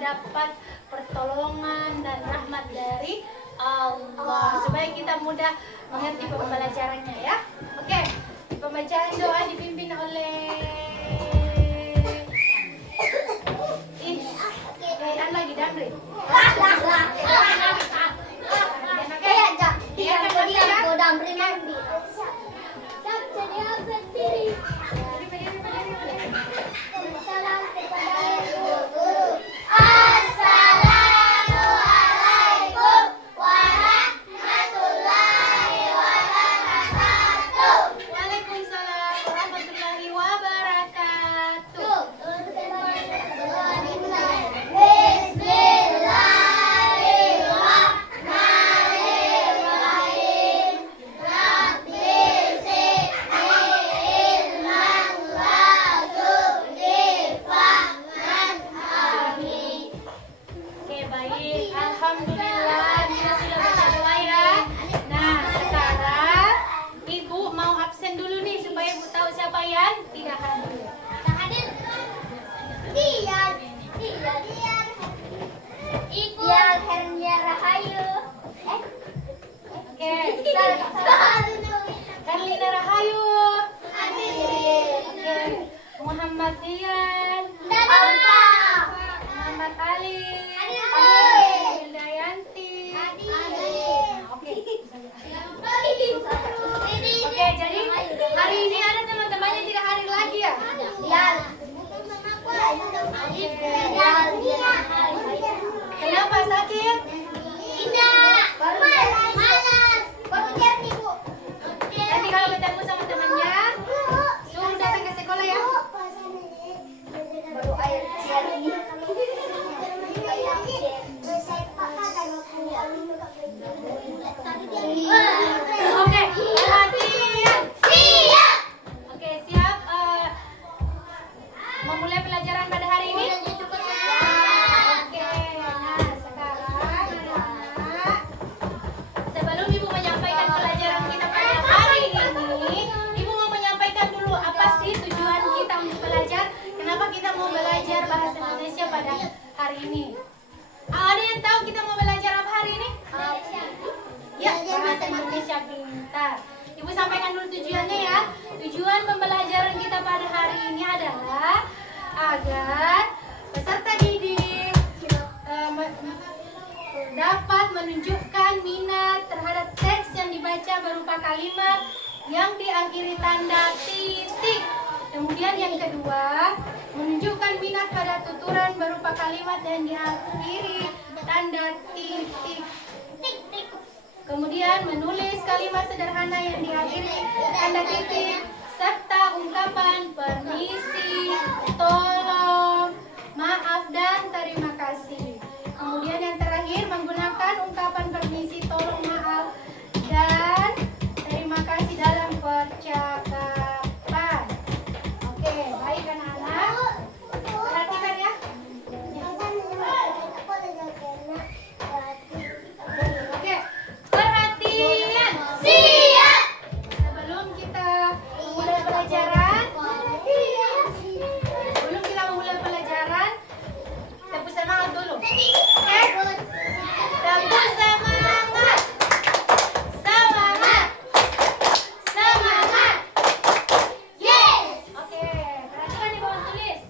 dapat pertolongan dan rahmat dari Allah, supaya kita mudah mengerti pembelajarannya ya. Oke, pembacaan doa dipimpin oleh lagi Damri. Karlina Rahayu, Muhammad Dian, Muhammad Ali, Dayanti. Oke, jadi hari ini ada teman-temannya tidak hadir lagi ya? Kenapa sakit? Nanti kalau ketemu sama temannya, suruh datang ke sekolah ya. Baru air ini. Oke, perhatian. Siap. Oke, siap. Memulai pelajaran pada hari ini. Oke, nah sekarang anak-anak, sebelum Ibu menyampaikan pelajaran kita pada hari ini, Ibu mau menyampaikan dulu apa sih tujuan kita untuk belajar. Kenapa kita mau belajar bahasa Indonesia pada hari ini? Ada yang tahu kita mau belajar apa hari ini? Ya, bahasa Indonesia pintar. Ibu sampaikan dulu tujuannya ya. Tujuan pembelajaran kita pada hari ini adalah agar peserta didik dapat menunjukkan minat terhadap teks yang dibaca berupa kalimat yang diakhiri tanda titik. Kemudian yang kedua, menunjukkan minat pada tuturan berupa kalimat yang diakhiri tanda titik. Kemudian menulis kalimat sederhana yang diakhiri tanda titik serta ungkapan permisi, tolong, maaf dan terima kasih. Kemudian yang terakhir menggunakan ungkapan permisi, tolong, maaf dan terima kasih dalam percakapan. Oke, baik anak-anak. Perhatikan ya. Oke, perhatian. Siap. Sebelum kita memulai pelajaran, tepuk semangat dulu. Oke? Tepuk semangat. Semangat. Semangat. Yes. Oke, perhatikan di bawah tulis.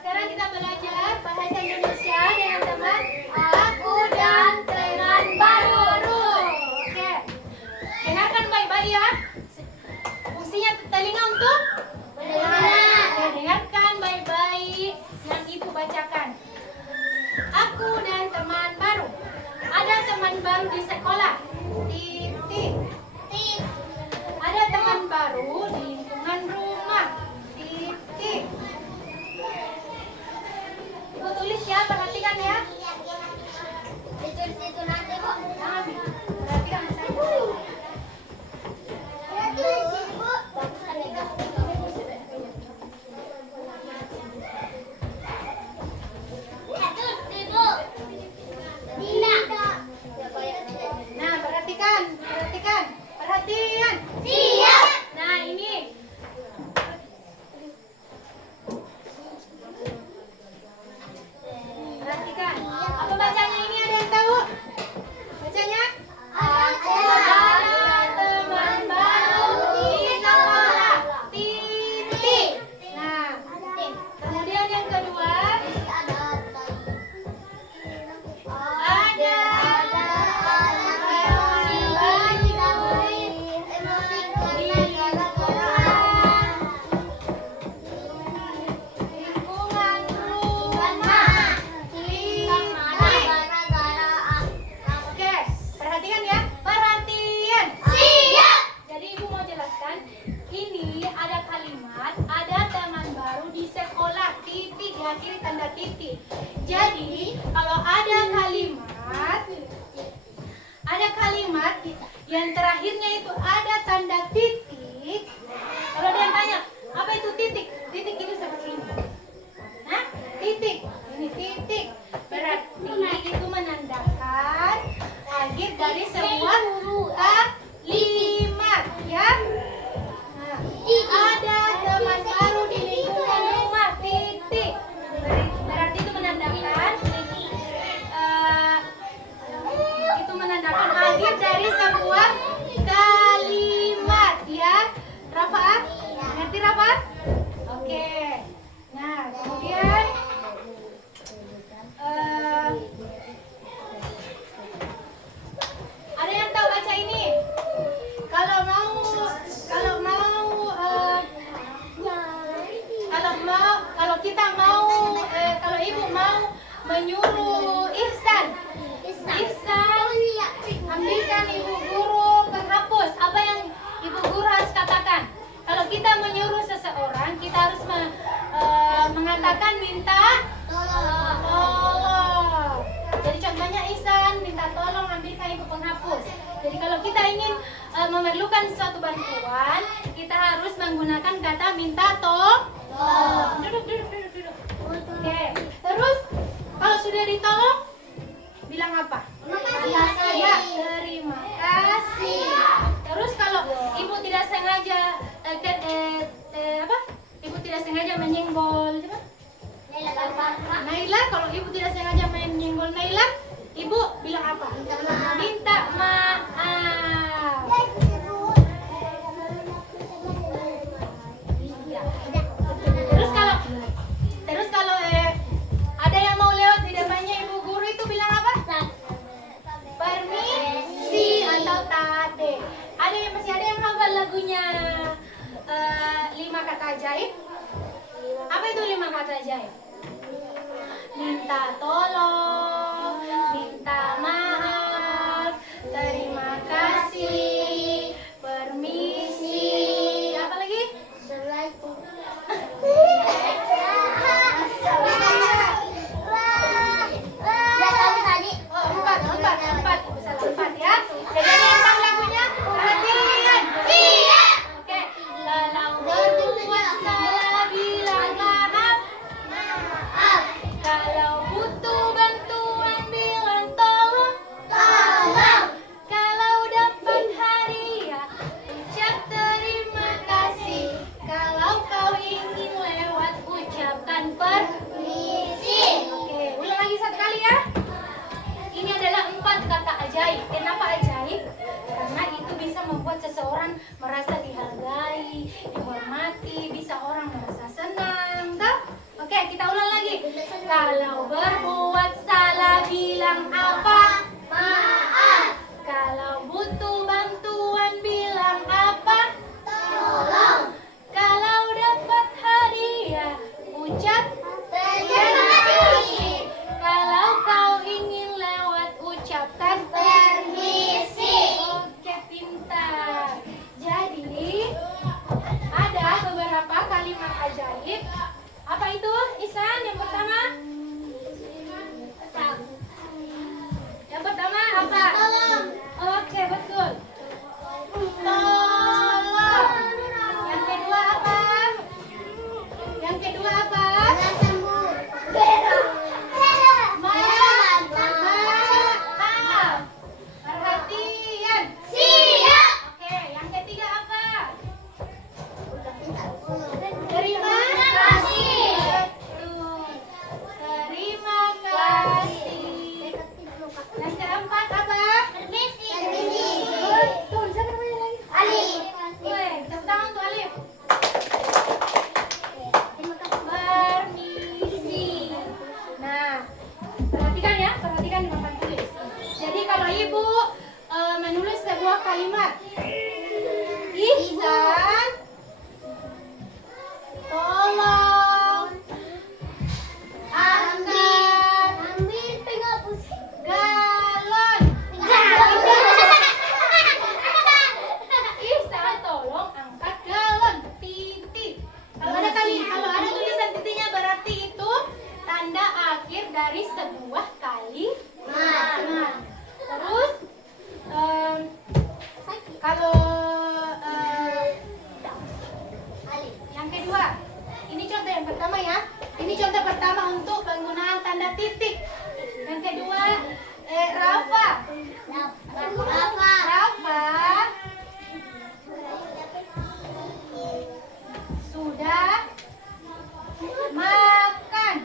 Sekarang kita belajar bahasa Indonesia dengan teman aku dan teman baru. Oke. Dengarkan baik-baik ya. Fungsinya telinga untuk mendengar. Oke, dengarkan baik-baik yang Ibu bacakan. Aku dan teman baru. Ada teman baru di sekolah. Titik. Ada teman baru di lingkungan rumah. Titik. Ibu tulis ya, perhatikan ya. Ditulis itu nanti kok. Perhatikan saya. Nah, perhatikan mengakhiri tanda titik. Jadi kalau ada kalimat yang terakhirnya itu ada tanda titik. Kalau ada yang tanya, apa itu titik? Titik itu seperti ini. Nah, titik. Ini titik. Berarti itu menandakan akhir dari sebuah kalimat, ya. Nah, ada teman baru di lingkungan rumah, titik. Berarti itu menandakan akhir dari sebuah kalimat, ya. Rafa, ngerti Rafa? Oke. Nah, kemudian ada yang tahu baca ini? Kalau ibu mau menyuruh Ihsan, ambilkan ibu guru penghapus. Apa yang ibu guru harus katakan? Kalau kita menyuruh seseorang, kita harus mengatakan minta tolong. Jadi contohnya Ihsan minta tolong ambilkan ibu penghapus. Jadi kalau kita ingin memerlukan suatu bantuan, kita harus menggunakan kata minta tolong. Duduk. Oke. Terus kalau sudah ditolong, bilang apa? Ya, terima kasih. Terus kalau ibu tidak sengaja ibu tidak sengaja menyenggol Naila, kalau ibu tidak sengaja menyenggol Naila, ibu bilang apa? Minta maaf. Terus kalau ada yang mau lewat di depannya ibu guru itu bilang apa? Permisi atau tade. Masih ada yang hafal lagunya 5 kata ajaib? Apa itu 5 kata ajaib? Minta tolong, minta maaf, terima kasih, permisi, apa lagi? Empat ya. Jadi ada yang tahu lagunya? Perhatian. Oke. Kalau berbuat salah bilang maaf. Kalau butuh bantuan bilang tolong. Kalau dapat hadiah ucap terima kasih. Kalau kau ingin lewat ucapkan permisi. Oke, ulang lagi 1 kali ya. Ini adalah 4 kata ajaib. Kenapa ajaib? Karena itu bisa membuat seseorang merasa dihargai, dihormati, bisa orang merasa senang. Tahu? Oke, kita ulang lagi. Kalau berbuat salah bilang apa? Maaf. Kalau butuh bantuan bilang apa? Tolong. Kalau dapat hadiah ucap terima kasih. Kalau kau ingin lewat ucapkan permisi. Oke, pintar. Jadi ada beberapa kalimat ajaib. Apa itu, Ihsan? Yang pertama? Yang pertama apa? Tolong. Oke, betul. Tolong. Yang kedua apa? Yang kedua apa? Maaf. Perhatian. Siap. Oke, yang ketiga apa? Terima kasih. Betul. titik. Yang kedua, Rafa. Rafa sudah makan.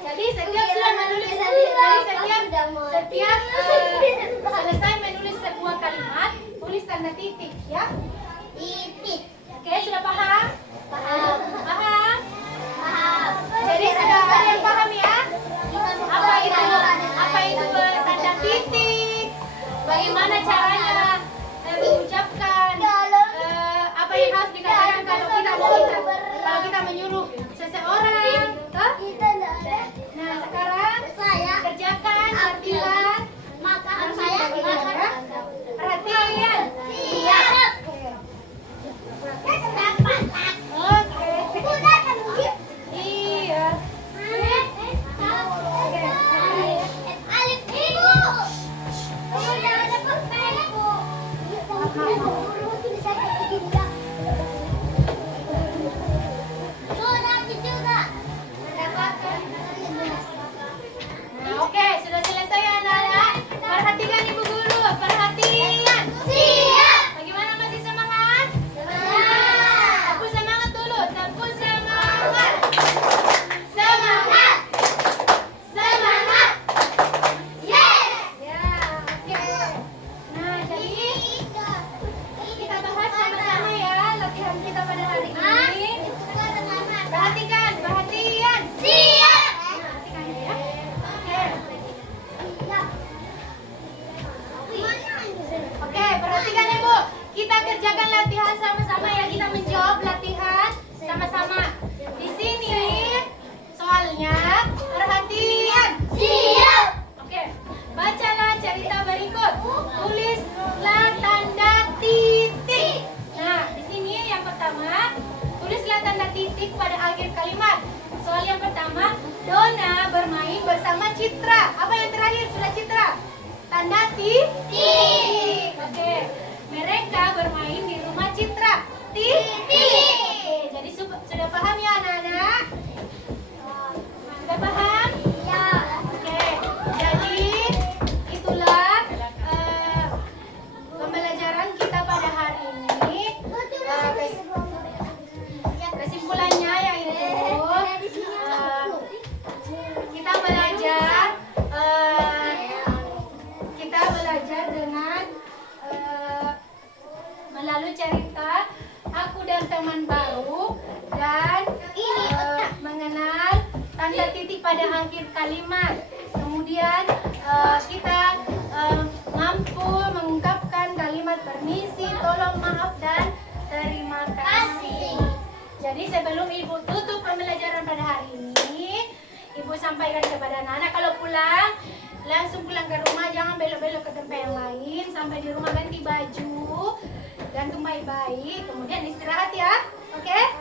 Jadi setiap sudah menulis, setiap selesai menulis sebuah kalimat, tulis tanda titik ya. Titik. Oke, sudah paham? Paham. Paham? Paham. Jadi sudah ada yang paham ya? Apa itu tanda titik? Bagaimana caranya mengucapkan? Apa yang harus dikatakan kalau kita menyuruh seseorang? Toh? Nah, sekarang kerjakan latihan. Makan saya gimana? Perhatian. Siap. Oke. Iya. Alif ibu. Kamu jangan dapat pena bu. Bisa kayak begini ya. Sudah juga. Mendapatkan. Nah, oke, sudah selesai ya anak-anak. Perhatikan ibu guru, perhatian. Siap. Bagaimana, masih semangat? Tepuk semangat dulu, tepuk semangat. Semangat. Semangat. Yes. Ya, oke. Nah, jadi kita bahas sama-sama ya latihan kita pada hari ini. Perhatikan, perhatian. Siap. Perhatikan ya. Oke. Oke, perhatikan ibu. Kita kerjakan latihan sama-sama ya. Kita menjawab latihan sama-sama. Di sini soalnya perhatian. Siap. Oke, bacalah cerita berikut. Tulislah tanda titik. Nah, di sini yang pertama, tulislah tanda titik pada akhir kalimat. Soal yang pertama, Dona bermain bersama Citra. Apa yang terakhir sudah Citra? Tanda titik. Oke, mereka bermain di rumah Citra. Titik. Oke, jadi sudah paham ya anak-anak? Sudah paham? Ya. Oke, jadi itulah pembelajaran kita pada hari ini. Kesimpulannya yaitu kita belajar dengan melalui cerita Aku dan Teman Baru dan mengenal tanda titik pada akhir kalimat. Kemudian kita mampu mengungkapkan kalimat permisi, tolong, maaf, dan terima kasih. Jadi sebelum ibu tutup pembelajaran pada hari ini, ibu sampaikan kepada anak-anak kalau pulang, langsung pulang ke rumah, jangan belok-belok ke tempat yang lain. Sampai di rumah ganti baju, gantung baik-baik, kemudian istirahat ya. Oke?